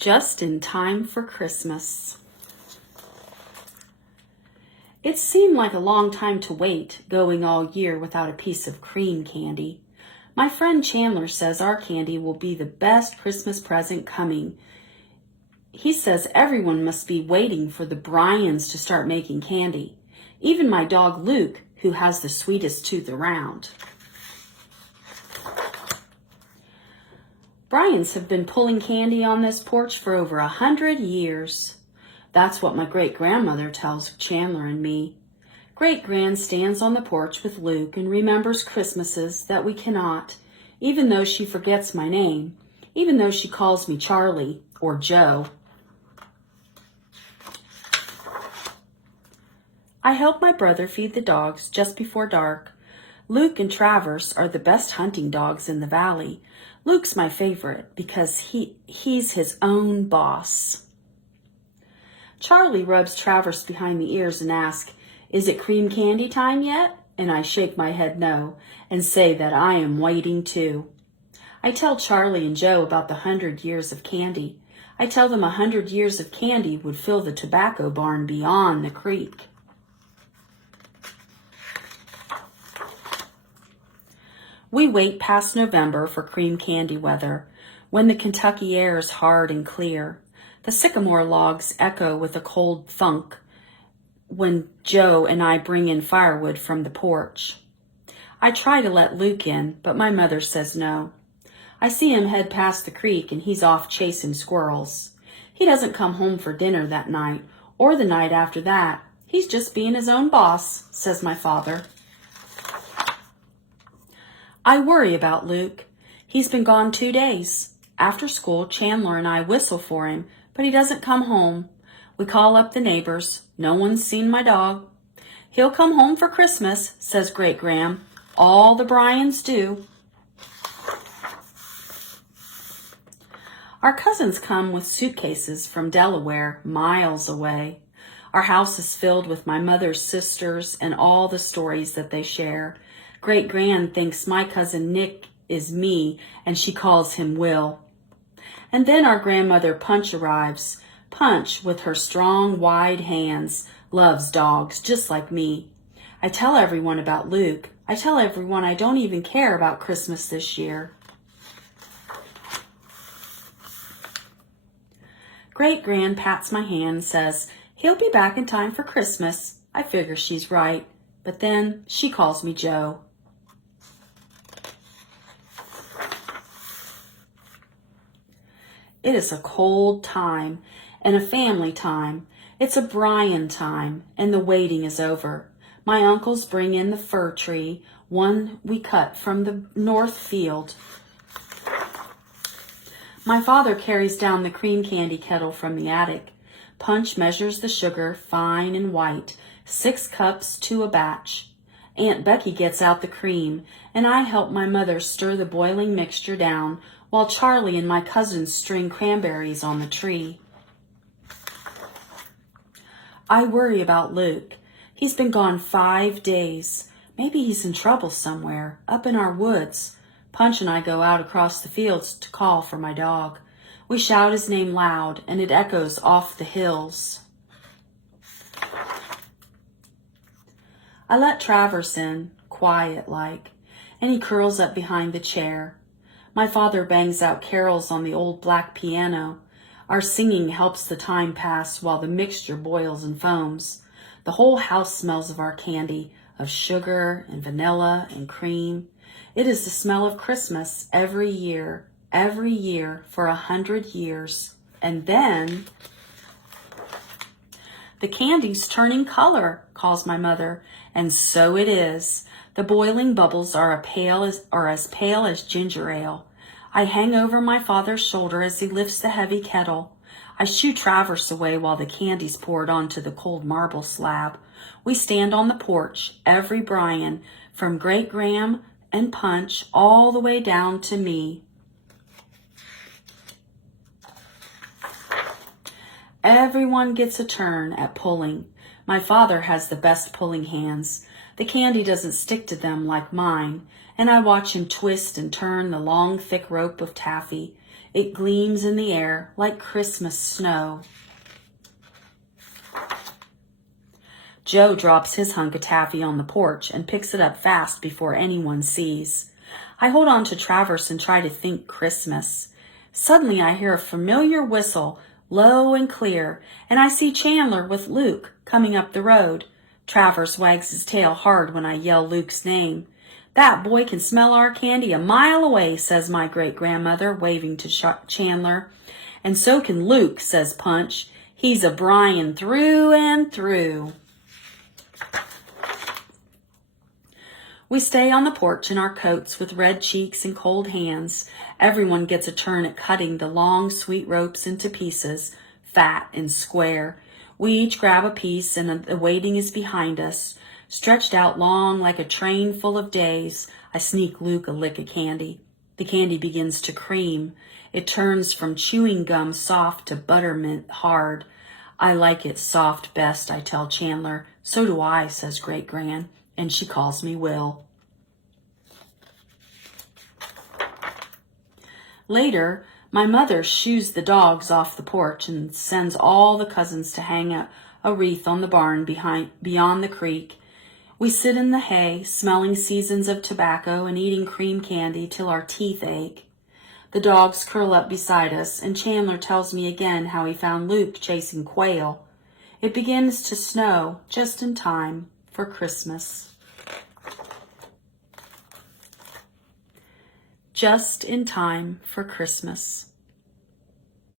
Just in time for Christmas. It seemed like a long time to wait, going all year without a piece of cream candy. My friend Chandler says our candy will be the best Christmas present coming. He says everyone must be waiting for the Bryans to start making candy. Even my dog Luke, who has the sweetest tooth around. Bryans have been pulling candy on this porch for over 100 years. That's what my great-grandmother tells Chandler and me. Great-Gran stands on the porch with Luke and remembers Christmases that we cannot, even though she forgets my name, even though she calls me Charlie or Joe. I help my brother feed the dogs just before dark. Luke and Travers are the best hunting dogs in the valley. Luke's my favorite because he's his own boss. Charlie rubs Travers behind the ears and asks, "Is it cream candy time yet?" And I shake my head no and say that I am waiting too. I tell Charlie and Joe about the 100 years of candy. I tell them 100 years of candy would fill the tobacco barn beyond the creek. We wait past November for cream candy weather, when the Kentucky air is hard and clear. The sycamore logs echo with a cold thunk when Joe and I bring in firewood from the porch. I try to let Luke in, but my mother says no. I see him head past the creek and he's off chasing squirrels. He doesn't come home for dinner that night or the night after that. He's just being his own boss, says my father. I worry about Luke. He's been gone 2 days. After school, Chandler and I whistle for him, but he doesn't come home. We call up the neighbors. No one's seen my dog. He'll come home for Christmas, says Great-Gram. All the Bryans do. Our cousins come with suitcases from Delaware, miles away. Our house is filled with my mother's sisters and all the stories that they share. Great-Gran thinks my cousin Nick is me, and she calls him Will. And then our grandmother Punch arrives. Punch, with her strong, wide hands, loves dogs just like me. I tell everyone about Luke. I tell everyone I don't even care about Christmas this year. Great-Gran pats my hand and says, "He'll be back in time for Christmas." I figure she's right, but then she calls me Joe. It is a cold time and a family time. It's a Bryan time, and the waiting is over. My uncles bring in the fir tree, one we cut from the north field. My father carries down the cream candy kettle from the attic. Punch measures the sugar, fine and white, 6 cups to a batch. Aunt Becky gets out the cream, and I help my mother stir the boiling mixture down while Charlie and my cousins string cranberries on the tree. I worry about Luke. He's been gone 5 days. Maybe he's in trouble somewhere, up in our woods. Punch and I go out across the fields to call for my dog. We shout his name loud, and it echoes off the hills. I let Travers in, quiet like, and he curls up behind the chair. My father bangs out carols on the old black piano. Our singing helps the time pass while the mixture boils and foams. The whole house smells of our candy, of sugar and vanilla and cream. It is the smell of Christmas every year for 100 years. And then, "The candy's turning color," calls my mother, and so it is. The boiling bubbles are as pale as ginger ale. I hang over my father's shoulder as he lifts the heavy kettle. I shoo Travers away while the candy's poured onto the cold marble slab. We stand on the porch, every Bryan, from Great-Gram and Punch all the way down to me. Everyone gets a turn at pulling. My father has the best pulling hands. The candy doesn't stick to them like mine, and I watch him twist and turn the long, thick rope of taffy. It gleams in the air like Christmas snow. Joe drops his hunk of taffy on the porch and picks it up fast before anyone sees. I hold on to Travers and try to think Christmas. Suddenly I hear a familiar whistle, low and clear, and I see Chandler with Luke coming up the road. Travers wags his tail hard when I yell Luke's name. "That boy can smell our candy a mile away," says my great-grandmother, waving to Chandler. "And so can Luke," says Punch. "He's a Bryan through and through." We stay on the porch in our coats with red cheeks and cold hands. Everyone gets a turn at cutting the long, sweet ropes into pieces, fat and square. We each grab a piece, and the waiting is behind us. Stretched out long like a train full of days, I sneak Luke a lick of candy. The candy begins to cream. It turns from chewing gum soft to buttermint hard. "I like it soft best," I tell Chandler. "So do I," says Great-Gran, and she calls me Will. Later, my mother shoos the dogs off the porch and sends all the cousins to hang a wreath on the barn beyond the creek. We sit in the hay, smelling seasons of tobacco and eating cream candy till our teeth ache. The dogs curl up beside us, and Chandler tells me again how he found Luke chasing quail. It begins to snow just in time for Christmas. Just in time for Christmas.